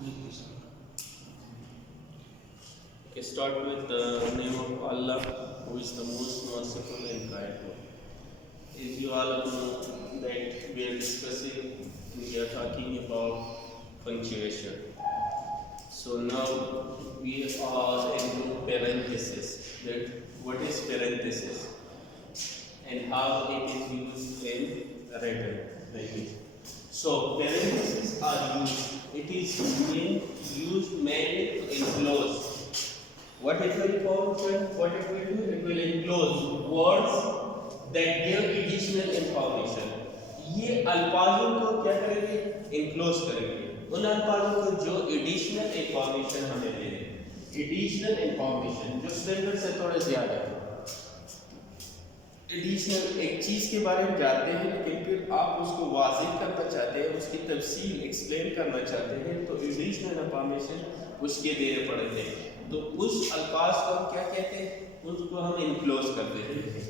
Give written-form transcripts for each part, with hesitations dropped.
Okay, start with the name of Allah, who is the most merciful and kindful. As you all know that we are talking about punctuation. So now we are into parenthesis. That what is parenthesis and how it is used in written language. So parentheses are used. It is used mainly to enclose. What it will do? It will enclose words that give additional information. ये अल्फाजों को क्या करेंगे? Enclose करेंगे. उन अल्फाजों को जो additional information हमें दे रहे हैं. Additional information जो standard से थोड़े ज़्यादा है. एडिशनल एक चीज़ के बारे में जानते हैं लेकिन फिर आप उसको वाज़ेह करना चाहते हैं, उसकी तफसील एक्सप्लेन करना चाहते हैं तो एडिशनल इंफॉर्मेशन उसके देने पड़ते हैं. तो उस अल्फाज को हम क्या कहते हैं? उसको हम इनक्लोज कर देते हैं.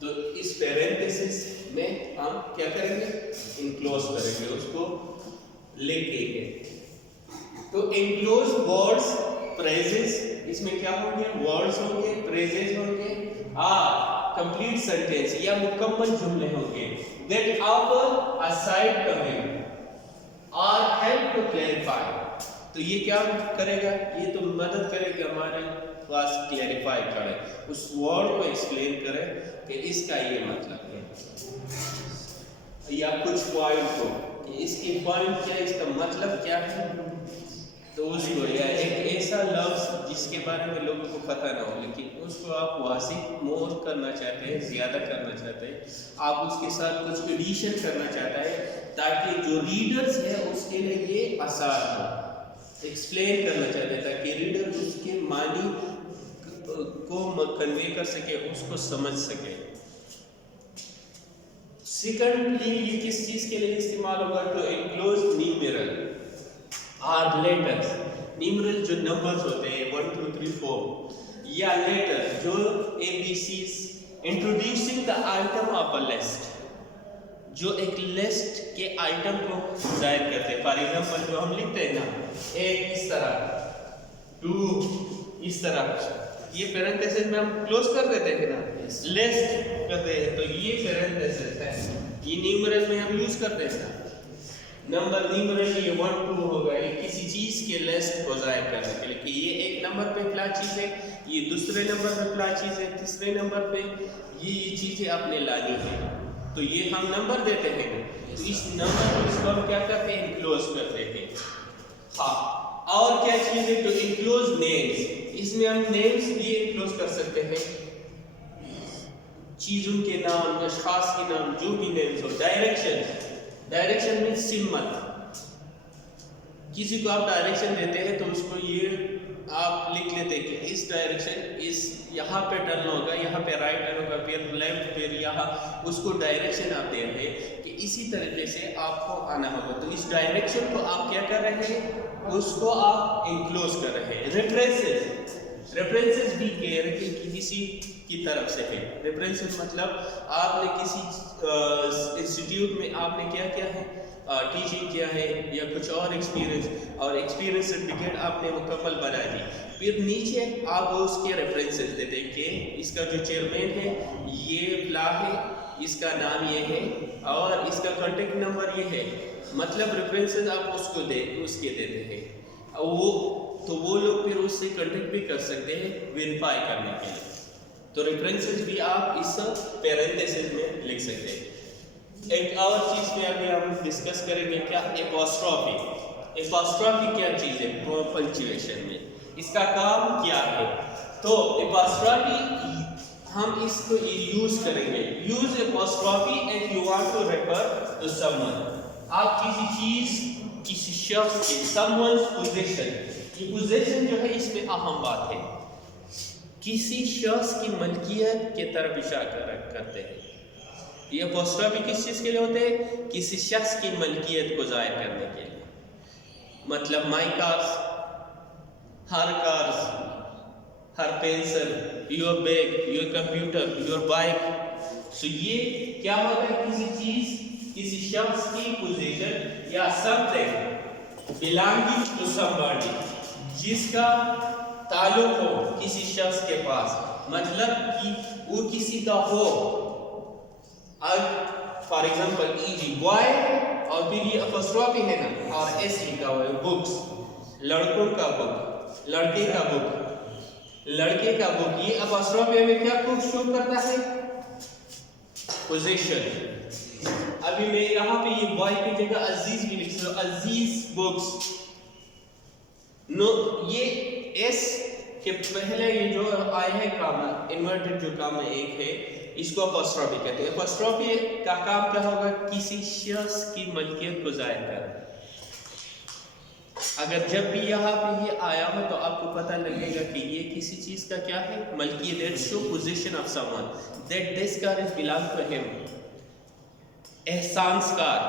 तो इस पैरेंथेसिस में हम क्या करेंगे? इनक्लोज करेंगे, उसको लिखेंगे. तो इनक्लोज वर्ड्स फ्रेजेस, इसमें क्या होंगे? वर्ड्स होंगे, फ्रेजेस होंगे, कंप्लीट सेंटेंस या मुकम्मल जुमले होंगे that offer a side comment or help to clarify. तो ये क्या करेगा? ये तो मदद करेगा हमारे पास क्लैरिफाई करे, उस वर्ड को एक्सप्लेन करे कि इसका ये मतलब है, या कुछ पॉइंट को कि इसके पॉइंट क्या, इसका मतलब क्या है. तो उसको या एक ऐसा लफ्ज़ जिसके बारे में लोगों को पता ना हो लेकिन उसको आप वाज़ेह मोर करना चाहते हैं, ज़्यादा करना चाहते हैं, आप उसके साथ कुछ एडिशन करना चाहता है ताकि जो रीडर्स है उसके लिए ये आसान हो. एक्सप्लेन करना चाहते हैं ताकि रीडर उसके मानी को कन्वे कर सके, उसको समझ सके. सेकंडली ये किस चीज़ के लिए इस्तेमाल होगा? तो एनक्लोज न्यूमेरल और लेटर्स. न्यूमेरल जो नंबर्स होते हैं 1 2 3 4 या लेटर जो ABCs introducing the item of a list, जो एक लिस्ट के आइटम को जाहिर करते हैं. फॉर एग्जांपल जो हम लिखते हैं ना, एक इस तरह, 2 इस तरह, ये पैरेंथेसिस में हम क्लोज कर देते हैं ना, लिस्ट करते हैं तो ये पैरेंथेसिस है. ये न्यूमेरल में हम यूज करते हैं ना, नंबर न्यूमेरल ये 1 2 होगा, ये किसी चीज़ के लिस्ट को जाहिर करने के लिए कि ये एक नंबर पे फ्ला चीज़ है, ये दूसरे नंबर पे फ्ला चीज़ है, तीसरे नंबर पे ये चीज़ें आपने लानी है. तो ये हम नंबर देते हैं, तो इस नंबर को इसको हम क्या करते हैं? इनक्लोज करते हैं. हाँ, और क्या चीज़ है? तो इनक्लोज नेम्स. इसमें हम नेम्स भी इनक्लोज कर सकते हैं, चीज़ों के नाम, अशखास के नाम, जो भी नेम्स हो. डायरेक्शन में सिम्मत, किसी को आप डायरेक्शन देते हैं तो उसको ये आप लिख लेते हैं कि इस डायरेक्शन इस यहाँ पे टर्न होगा, यहाँ पे राइट टर्न होगा, फिर लेफ्ट, फिर यहाँ, उसको डायरेक्शन आप दे रहे हैं कि इसी तरीके से आपको आना होगा. तो इस डायरेक्शन को आप क्या कर रहे हैं? उसको आप इनक्लोज कर रहे हैं. रेफरेंसेस भी कह रहे हैं कि किसी की तरफ से है. रेफरेंसेस मतलब आपने किसी इंस्टीट्यूट में आपने क्या किया है, टीचिंग किया है या कुछ और एक्सपीरियंस सर्टिफिकेट आपने मुकम्मल बना दी, फिर नीचे आप उसके रेफरेंसेस देते हैं कि इसका जो चेयरमैन है ये फ्ला है, इसका नाम ये है और इसका कॉन्टेक्ट नंबर ये है. मतलब रेफरेंसेस आप उसके देते हैं. वो लोग फिर उससे कॉन्टेक्ट भी कर सकते हैं वेरीफाई करने के लिए. तो रेफरेंसेस भी आप इस पैरेंथेसिस में लिख सकते हैं. एक और चीज़ में अभी हम डिस्कस करेंगे, क्या? एपॉस्ट्रॉफी क्या चीज़ है पंक्चुएशन में, इसका काम क्या है? तो एपॉस्ट्रॉफी हम इसको यूज करेंगे. Use apostrophe and you want to refer to someone. आप किसी चीज़, किसी शख्स के, समवन्स पोजीशन, ये पोजीशन जो है इसमें अहम बात है. किसी शख्स की मलकियत के तरफ इशारा करते हैं. ये एपॉस्ट्रॉफी किस चीज़ के लिए होते हैं? किसी शख्स की मलकियत को जाहिर करने के लिए. मतलब माई कार्स, हर pencil, your bag, your computer, your bike. So ये क्या होता है? किसी चीज़, किसी शख्स की पोजीशन या समथिंग belonging to somebody, जिसका ताल्लुक हो किसी शख्स के पास, मतलब कि वो किसी का हो. फॉर एग्जाम्पल ईजी बॉय और फिर ये अपॉस्ट्रोफी है ना और एस लिखा हुआ है, बुक्स, लड़कों का बुक, लड़के का बुक, लड़के का बुक. ये अपॉस्ट्रोफी में क्या कुछ शो करता है? पोजीशन. अभी मैं यहाँ पे ये बॉय की जगह अजीज भी लिख सकता हूँ, अजीज बुक्स. नो, ये एस के पहले ये जो आया है कामा, इन्वर्टेड जो कामा एक है, इसको अपॉस्ट्रोफी कहते हैं. अपॉस्ट्रोफी का काम क्या होगा? किसी शख्स की मलकियत को जाहिर करना. अगर जब भी यहाँ पे ये आया हो तो आपको पता लगेगा कि ये किसी चीज का क्या है? मलकियत. That show position of someone, that this car is belong to him. एहसानकार,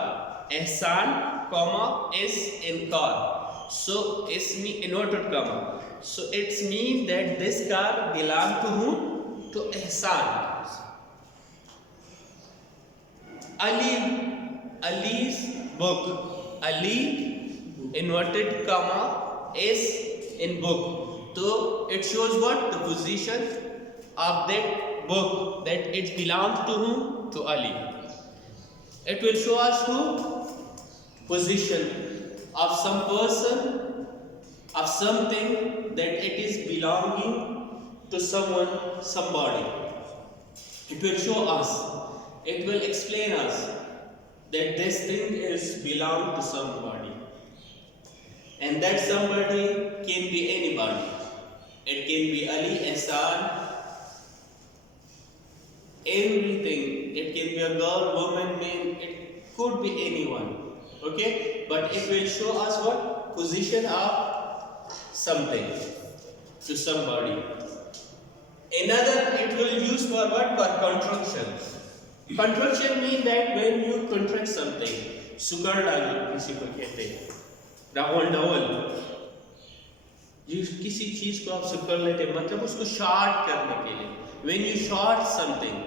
एहसान comma S in car, so it's mean inverted comma, so it's mean that this car belong to whom? To Ihsan. Ali, Ali's book, Ali inverted comma S in book, so it shows what? The position of that book, that it belongs to whom? To Ali. It will show us who? Position of some person, of something, that it is belonging to someone, somebody. It will show us, it will explain us that this thing is belong to somebody, and that somebody can be anybody. It can be Ali, Ihsan, everything. It can be a girl, woman, man, it could be anyone. Okay, but it will show us what? Position of something to somebody. Another, it will use for what? For contraction. Contraction means that when you contract something, sugar डालो किसी को कहते हैं, Rawal double, किसी चीज को आप सुकर लेते हैं, मतलब उसको शॉर्ट करने के लिए. When you short something,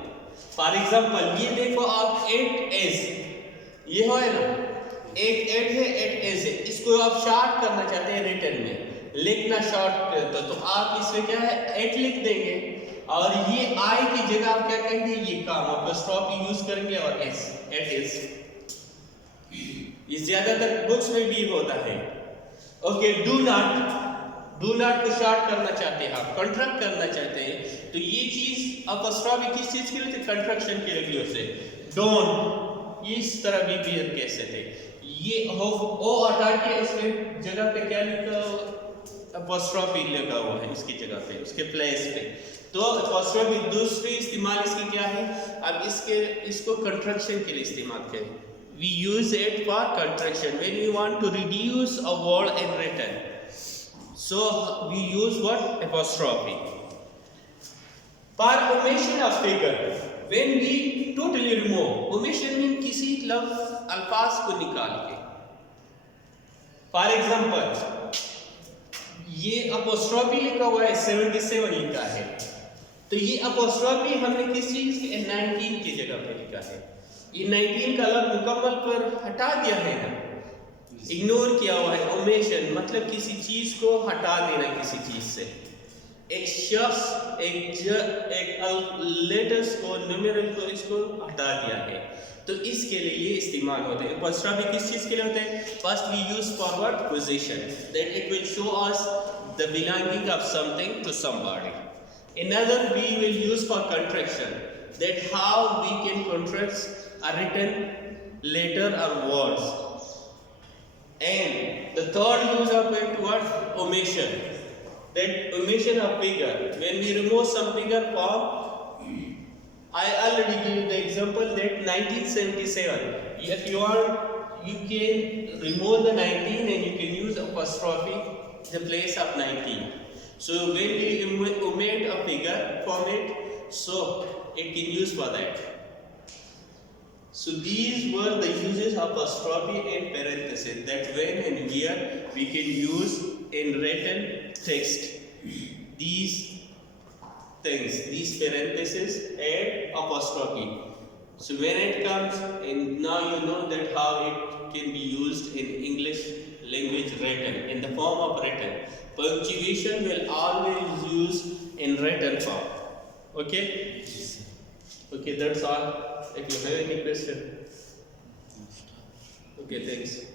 for example, ये देखो आप 8s, ये हो है ना, एक 8 है, 8s है, इसको आप शॉर्ट करना चाहते हैं रिटर्न में, लिखना शॉर्ट तो आप इसमें क्या है? 8 लिख देंगे, और ये आई की जगह आप क्या कहेंगे? ये काम अपॉस्ट्रोफी यूज करेंगे और एस, 8s. ये ज्यादातर बुक्स में भी होता है. ओके, डू नॉट को शॉर्ट करना चाहते हैं आप, कॉन्ट्रैक्ट करना चाहते हैं, तो ये चीज अपॉस्ट्रोफी किस चीज के लिए थे? कंट्रैक्शन के लिए से. डोंट, इस तरह भी बिहेव कैसे थे? ये ओ हटा के इसमें जगह पे क्या लिखा? अपॉस्ट्रोफी लगा हुआ है इसकी जगह पे, उसके प्लेस पे. तो अपॉस्ट्रोफी दूसरी इस्तेमाल इसकी क्या है? अब इसको कंट्रैक्शन के लिए इस्तेमाल करें. We use it for contraction when we want to reduce a word in written. So we use what? Apostrophe. For omission of figure, when we totally remove, omission means किसी लफ्ज अल्फाज को निकाल के. For example, ये apostrophe लिखा हुआ है, 77 लिखा है, तो ये apostrophe हमने किस चीज के? 19 की जगह पे लिखा है. ये 19 का लफ्ज मुकम्मल पर हटा दिया है ना, इग्नोर किया हुआ है. ओमेशन मतलब किसी चीज को हटा देना किसी चीज से. एक शख्स, एक लेटर्स को, न्यूमेरल को, इसको हटा दिया है, तो इसके लिए ये इस्तेमाल होते हैं. अपॉस्ट्रोफी किस चीज के लिए होते हैं? First we use for what? Position, that it will show us the belonging of something to somebody. Another we will use for contraction, that how we can contract a written letter or words. And the third use of it, what? Omission, that omission of figure, when we remove some figure from, I already gave the example that 1977, if you want, you can remove the 19 and you can use apostrophe in the place of 19. So when we omit a figure from it, so it can use for that. So these were the uses of apostrophe and parenthesis, that when and where we can use in written text these things, these parentheses and apostrophe. So when it comes, and now you know that how it can be used in English language written, in the form of written. Punctuation will always use in written form. Okay? Okay, that's all. If you have any question. Okay, thanks.